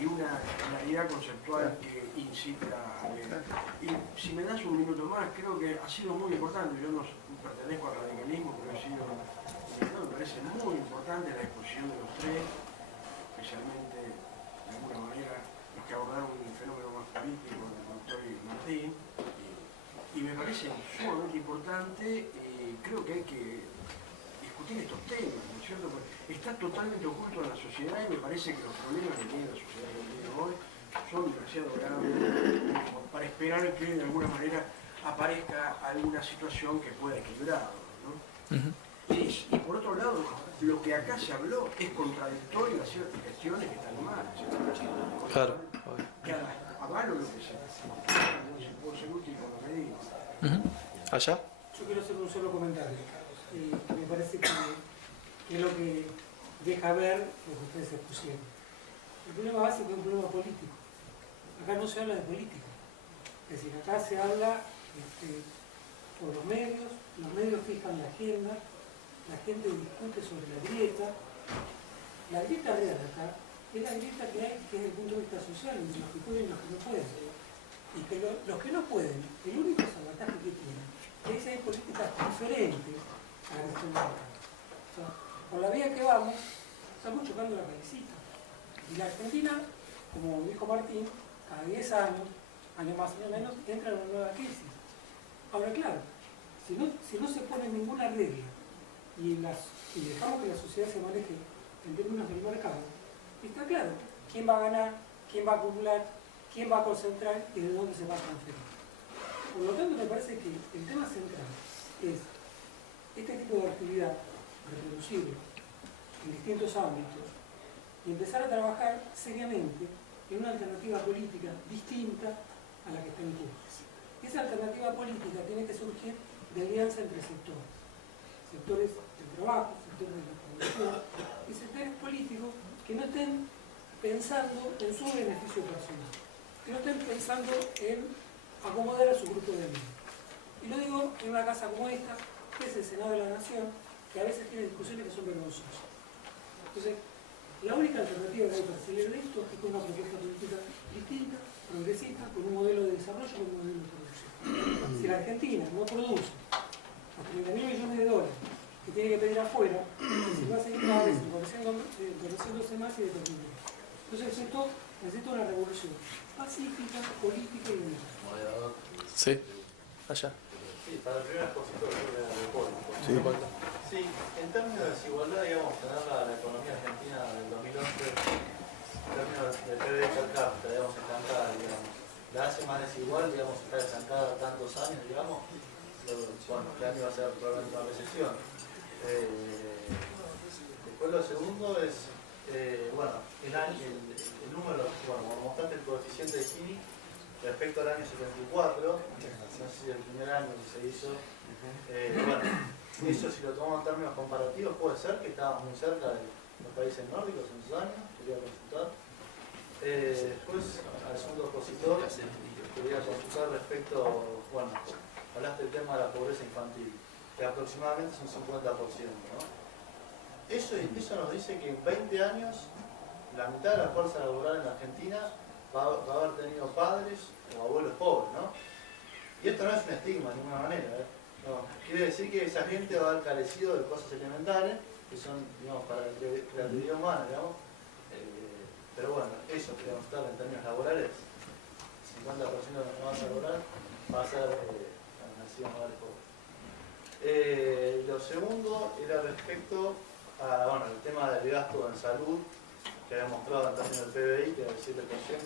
y una claridad conceptual que incita a leer. Y si me das un minuto más, creo que ha sido muy importante. Yo no pertenezco al radicalismo, pero he sido, me parece muy importante la exposición de los tres, especialmente de alguna manera los que abordaron el fenómeno más político del doctor Martín. Y me parece sumamente importante, creo que hay que discutir estos temas, ¿no es cierto? Porque está totalmente oculto en la sociedad y me parece que los problemas que tiene la sociedad del día de hoy son demasiado grandes para esperar que de alguna manera aparezca alguna situación que pueda equilibrarlo, ¿no? Y por otro lado, lo que acá se habló es contradictorio a ciertas gestiones que están mal, ¿cierto? Claro. Que avalo lo que se puede ser útil con lo que digo. ¿Allá? Yo quiero hacer un solo comentario. Me parece que es lo que deja ver lo que ustedes expusieron. El problema básico es un problema político. Acá no se habla de política. Es decir, acá se habla por los medios fijan la agenda, la gente discute sobre la grieta. La grieta real acá es la grieta que hay, que es desde el punto de vista social, entre los que pueden y los que no pueden. Y que los que no pueden, el único salvataje que tienen es que hay políticas diferentes a la que están marcando. O sea, por la vía que vamos, estamos chocando la cabecita. Y la Argentina, como dijo Martín, cada 10 años, año más, año menos, entra en una nueva crisis. Ahora, claro, si no se pone ninguna regla y dejamos que la sociedad se maneje en términos del mercado, está claro quién va a ganar, quién va a acumular, quién va a concentrar y de dónde se va a transferir. Por lo tanto, me parece que el tema central es este tipo de actividad reproducible en distintos ámbitos y empezar a trabajar seriamente en una alternativa política distinta a la que está en curso. Esa alternativa política tiene que surgir de alianza entre sectores. Sectores del trabajo, sectores de la producción y sectores políticos que no estén pensando en su beneficio personal, que no estén pensando en acomodar a su grupo de amigos. Y lo digo en una casa como esta, que es el Senado de la Nación, que a veces tiene discusiones que son vergonzosas. Entonces, la única alternativa que hay para salir de esto es con una propuesta política distinta, progresista, con un modelo de desarrollo y un modelo de producción. Si la Argentina no produce los 30.000 millones de dólares que tiene que pedir afuera, se va a seguir cada vez entorpeciéndose más y determinando. Entonces necesita una revolución pacífica, política y democrática. Sí. Allá. Sí, para el primer expositor de Leopoldo. Sí. Sí, en términos de desigualdad, digamos, tener la economía argentina del 2011, en términos de PIB per cápita, digamos, estancada, digamos, la hace más desigual, digamos, estar estancada tantos años, digamos, bueno, este año va a ser probablemente una recesión. Después lo segundo es, bueno, el número, bueno, como mostraste el coeficiente de Gini, respecto al año 74, no sé si el primer año que se hizo, bueno, eso si lo tomamos en términos comparativos puede ser que estábamos muy cerca de los países nórdicos en esos años, quería consultar. Después, al segundo opositor, quería consultar respecto, bueno, hablaste del tema de la pobreza infantil, que aproximadamente es un 50%, ¿no? Eso nos dice que en 20 años la mitad de la fuerza laboral en Argentina va a haber tenido padres o abuelos pobres, ¿no? Y esto no es un estigma de ninguna manera, ¿eh? No, quiere decir que esa gente va a haber carecido de cosas elementales que son, digamos, para la creatividad humana, digamos. Pero bueno, eso que vamos a estar en términos laborales, 50% de la masa laboral va a ser nacido en hogares pobres. Lo segundo era respecto a, bueno, el tema del gasto en salud, que había mostrado en términos del PBI, que era el 7%.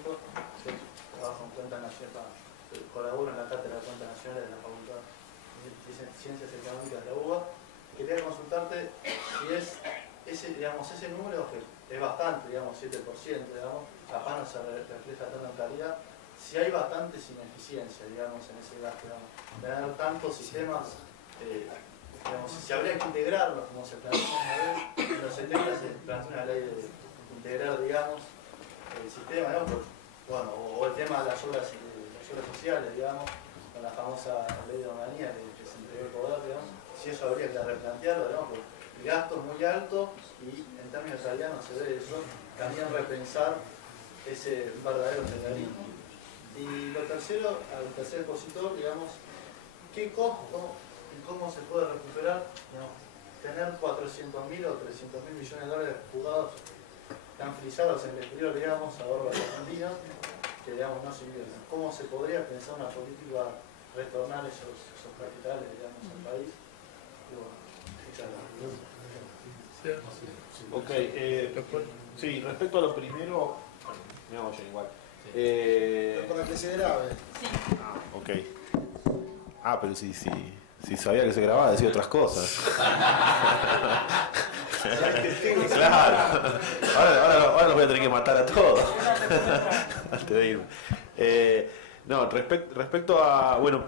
Yo trabajo en cuenta nacional, colaboro en la cátedra de cuentas nacionales de la Facultad de Ciencias Económicas de la UBA. Quería consultarte si es ese número, que es bastante, digamos, 7%, digamos, capaz no se refleja tanto en calidad, si hay bastantes ineficiencias, digamos, en ese gasto, digamos, tener tantos sistemas, digamos, si habría que integrarlos, como se planteó una vez, en los 70 se planteó una ley de integrar, digamos, el sistema, digamos, bueno, o el tema de las obras sociales, digamos, con la famosa ley de humanidad que se entregó el poder, digamos, si eso habría que replantearlo, digamos, porque el gasto es muy alto y en términos de calidad no se ve eso, también repensar ese verdadero integralismo. Y lo tercero, al tercer expositor, digamos, ¿qué costo y cómo se puede recuperar, digamos, tener 400.000 o 300.000 millones de dólares jugados, tan frisados en el exterior, digamos, ahorros argentinos, que digamos no se invierten? ¿Cómo se podría pensar una política retornar esos capitales, digamos, al país? Y bueno, muchas gracias. Ok, sí, respecto a lo primero, me hago yo igual. Para que se grabe. Ok. Pero si sabía que se grababa, decía otras cosas. Claro. Ahora los voy a tener que matar a todos. Antes de irme. No, respecto a, bueno,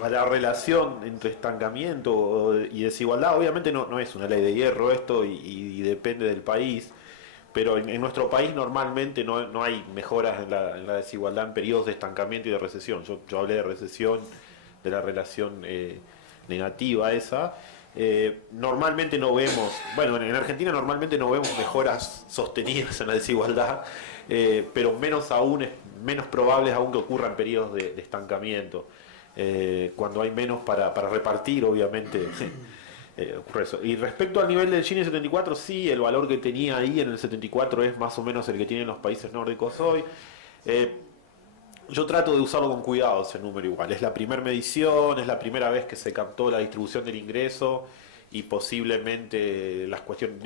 a la relación entre estancamiento y desigualdad, obviamente no es una ley de hierro esto y depende del país, pero en nuestro país normalmente no hay mejoras en la desigualdad en periodos de estancamiento y de recesión. Yo hablé de recesión, de la relación negativa esa. Normalmente no vemos, bueno, en Argentina normalmente no vemos mejoras sostenidas en la desigualdad, pero menos probables aún que ocurran periodos de estancamiento. Cuando hay menos para repartir, obviamente, ocurre eso. Y respecto al nivel del Gini 74, sí, el valor que tenía ahí en el 74 es más o menos el que tienen los países nórdicos hoy. Yo trato de usarlo con cuidado ese número igual. Es la primera medición, es la primera vez que se captó la distribución del ingreso y posiblemente las cuestiones,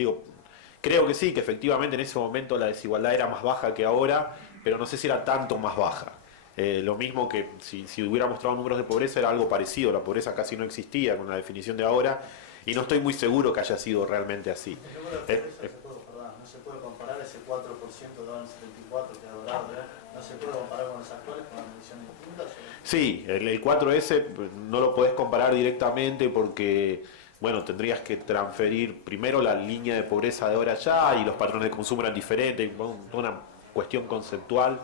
creo que sí, que efectivamente en ese momento la desigualdad era más baja que ahora, pero no sé si era tanto más baja. Lo mismo que si hubiera mostrado números de pobreza era algo parecido, la pobreza casi no existía con la definición de ahora y no estoy muy seguro que haya sido realmente así. No se puede comparar ese 4% dado en el 74 que ha dorado, no se puede comparar con los actuales con las mediciones distintas. Sí, el 4S no lo podés comparar directamente porque, bueno, tendrías que transferir primero la línea de pobreza de ahora allá y los patrones de consumo eran diferentes, una cuestión conceptual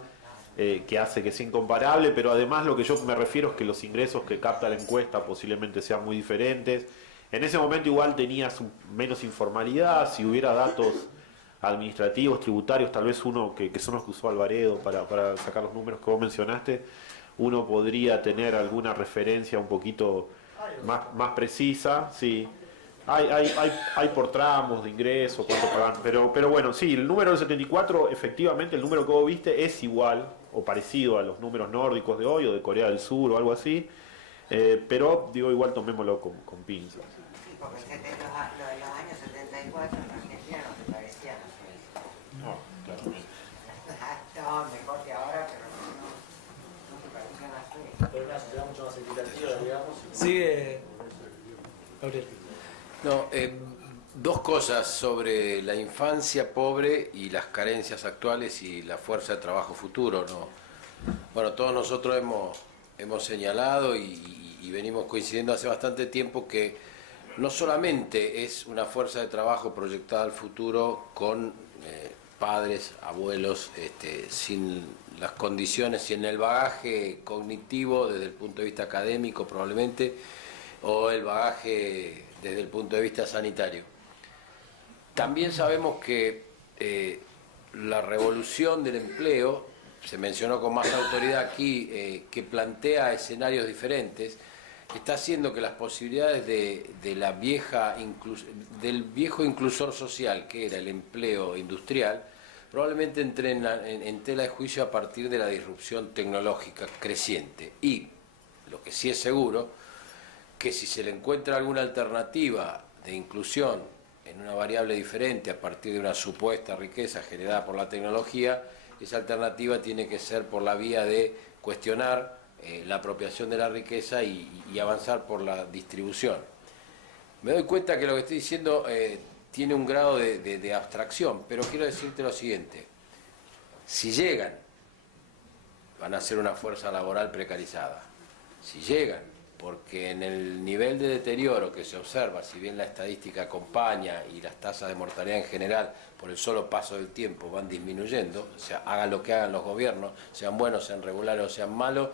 que hace que sea incomparable, pero además lo que yo me refiero es que los ingresos que capta la encuesta posiblemente sean muy diferentes. En ese momento igual tenías menos informalidad, si hubiera datos administrativos, tributarios, tal vez uno que son los que usó Alvaredo para sacar los números que vos mencionaste, uno podría tener alguna referencia un poquito más precisa, sí. Hay por tramos de ingreso, cuánto pagan, pero bueno, sí, el número del 74, efectivamente, el número que vos viste es igual o parecido a los números nórdicos de hoy o de Corea del Sur o algo así, pero igual tomémoslo con pinzas. Sí, porque lo de los años 74 en Argentina no se parecían a Suiza. No, claramente. No, mejor que ahora, pero no se parecían a Suiza. Pero una sociedad mucho más equitativa, digamos. Sigue, Gabriel. No, dos cosas sobre la infancia pobre y las carencias actuales y la fuerza de trabajo futuro, ¿no? Bueno, todos nosotros hemos señalado y venimos coincidiendo hace bastante tiempo que no solamente es una fuerza de trabajo proyectada al futuro con padres, abuelos, sin las condiciones y en el bagaje cognitivo desde el punto de vista académico probablemente, o el bagaje desde el punto de vista sanitario. También sabemos que la revolución del empleo, se mencionó con más autoridad aquí, que plantea escenarios diferentes, está haciendo que las posibilidades del viejo inclusor social, que era el empleo industrial, probablemente entren en tela de juicio a partir de la disrupción tecnológica creciente. Y lo que sí es seguro, que si se le encuentra alguna alternativa de inclusión en una variable diferente a partir de una supuesta riqueza generada por la tecnología, esa alternativa tiene que ser por la vía de cuestionar la apropiación de la riqueza y avanzar por la distribución. Me doy cuenta que lo que estoy diciendo tiene un grado de abstracción, pero quiero decirte lo siguiente: si llegan, van a ser una fuerza laboral precarizada. Si llegan, porque en el nivel de deterioro que se observa, si bien la estadística acompaña y las tasas de mortalidad en general, por el solo paso del tiempo, van disminuyendo, o sea, hagan lo que hagan los gobiernos, sean buenos, sean regulares o sean malos,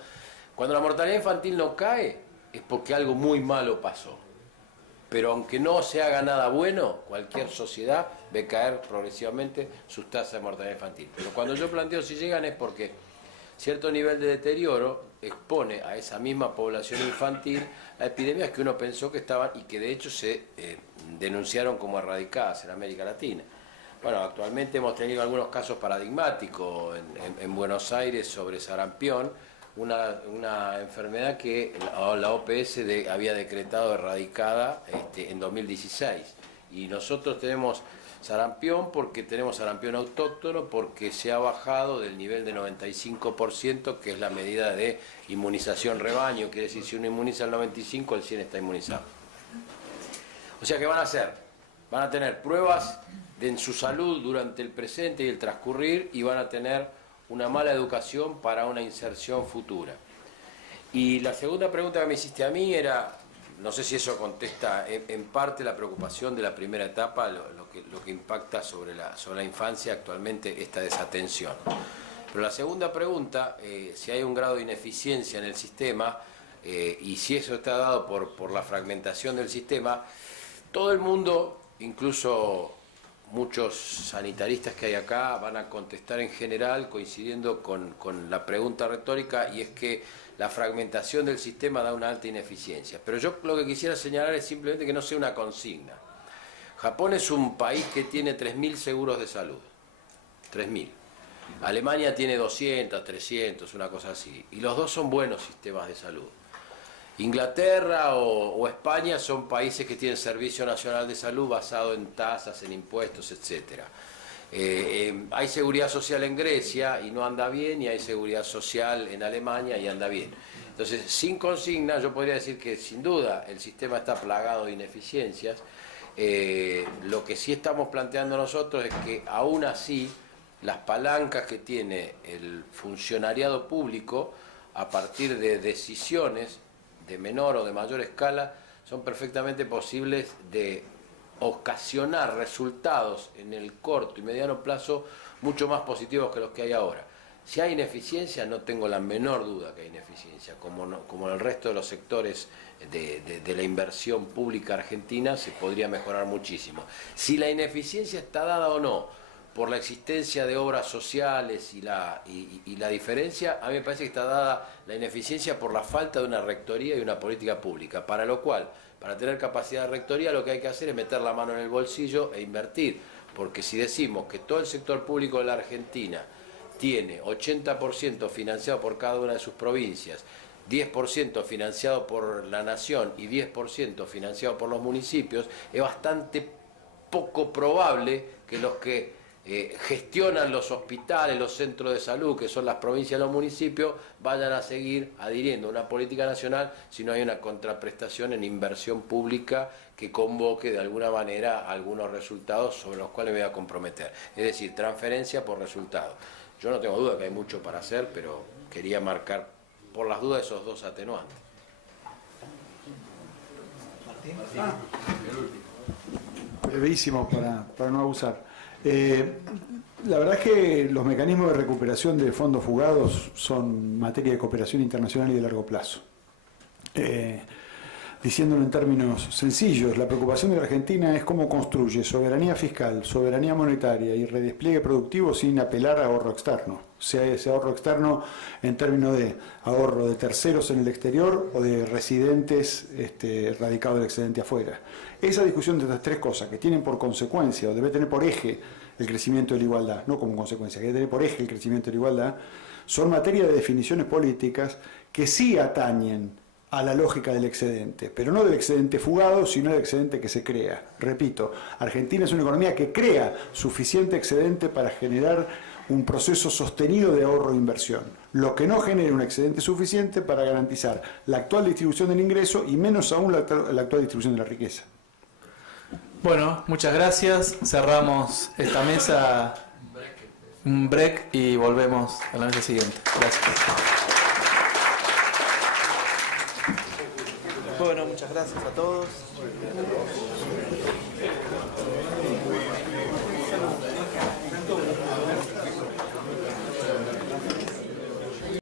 cuando la mortalidad infantil no cae, es porque algo muy malo pasó. Pero aunque no se haga nada bueno, cualquier sociedad ve caer progresivamente sus tasas de mortalidad infantil. Pero cuando yo planteo si llegan es porque cierto nivel de deterioro expone a esa misma población infantil a epidemias que uno pensó que estaban y que de hecho se denunciaron como erradicadas en América Latina. Bueno, actualmente hemos tenido algunos casos paradigmáticos en Buenos Aires sobre sarampión, una enfermedad que la OPS había decretado erradicada en 2016. Y nosotros tenemos sarampión porque tenemos sarampión autóctono, porque se ha bajado del nivel de 95%, que es la medida de inmunización rebaño, quiere decir, si uno inmuniza el 95%, el 100% está inmunizado. O sea que van a tener pruebas en su salud durante el presente y el transcurrir, y van a tener una mala educación para una inserción futura. Y la segunda pregunta que me hiciste a mí era, no sé si eso contesta en parte la preocupación de la primera etapa, lo que impacta sobre la infancia actualmente, esta desatención. Pero la segunda pregunta, si hay un grado de ineficiencia en el sistema, y si eso está dado por la fragmentación del sistema, todo el mundo, incluso muchos sanitaristas que hay acá, van a contestar en general coincidiendo con la pregunta retórica, y es que la fragmentación del sistema da una alta ineficiencia. Pero yo lo que quisiera señalar es simplemente que no sea una consigna. Japón es un país que tiene 3.000 seguros de salud. 3.000. Alemania tiene 200, 300, una cosa así. Y los dos son buenos sistemas de salud. Inglaterra o España son países que tienen Servicio Nacional de Salud basado en tasas, en impuestos, etc. Hay seguridad social en Grecia y no anda bien, y hay seguridad social en Alemania y anda bien. Entonces, sin consigna, yo podría decir que sin duda el sistema está plagado de ineficiencias. Lo que sí estamos planteando nosotros es que aún así las palancas que tiene el funcionariado público a partir de decisiones de menor o de mayor escala son perfectamente posibles de ocasionar resultados en el corto y mediano plazo mucho más positivos que los que hay ahora. Si hay ineficiencia, no tengo la menor duda que hay ineficiencia, como en el resto de los sectores de la inversión pública argentina se podría mejorar muchísimo. Si la ineficiencia está dada o no por la existencia de obras sociales y la diferencia, a mí me parece que está dada la ineficiencia por la falta de una rectoría y una política pública, para lo cual, para tener capacidad de rectoría, lo que hay que hacer es meter la mano en el bolsillo e invertir, porque si decimos que todo el sector público de la Argentina tiene 80% financiado por cada una de sus provincias, 10% financiado por la nación y 10% financiado por los municipios, es bastante poco probable que los que gestionan los hospitales, los centros de salud, que son las provincias y los municipios, vayan a seguir adhiriendo a una política nacional si no hay una contraprestación en inversión pública que convoque de alguna manera algunos resultados sobre los cuales me voy a comprometer. Es decir, transferencia por resultado. Yo no tengo duda que hay mucho para hacer, pero quería marcar por las dudas esos dos atenuantes. Brevísimo para no abusar. La verdad es que los mecanismos de recuperación de fondos fugados son materia de cooperación internacional y de largo plazo. Diciéndolo en términos sencillos, la preocupación de la Argentina es cómo construye soberanía fiscal, soberanía monetaria y redespliegue productivo sin apelar a ahorro externo. Sea ese ahorro externo en términos de ahorro de terceros en el exterior o de residentes radicados del excedente afuera. Esa discusión de estas tres cosas que tienen por consecuencia, o debe tener por eje, el crecimiento de la igualdad, no como consecuencia, que debe tener por eje el crecimiento de la igualdad, son materia de definiciones políticas que sí atañen a la lógica del excedente, pero no del excedente fugado, sino del excedente que se crea. Repito, Argentina es una economía que crea suficiente excedente para generar un proceso sostenido de ahorro e inversión, lo que no genera un excedente suficiente para garantizar la actual distribución del ingreso y menos aún la actual distribución de la riqueza. Bueno, muchas gracias. Cerramos esta mesa, un break y volvemos a la mesa siguiente. Gracias. Bueno, muchas gracias a todos.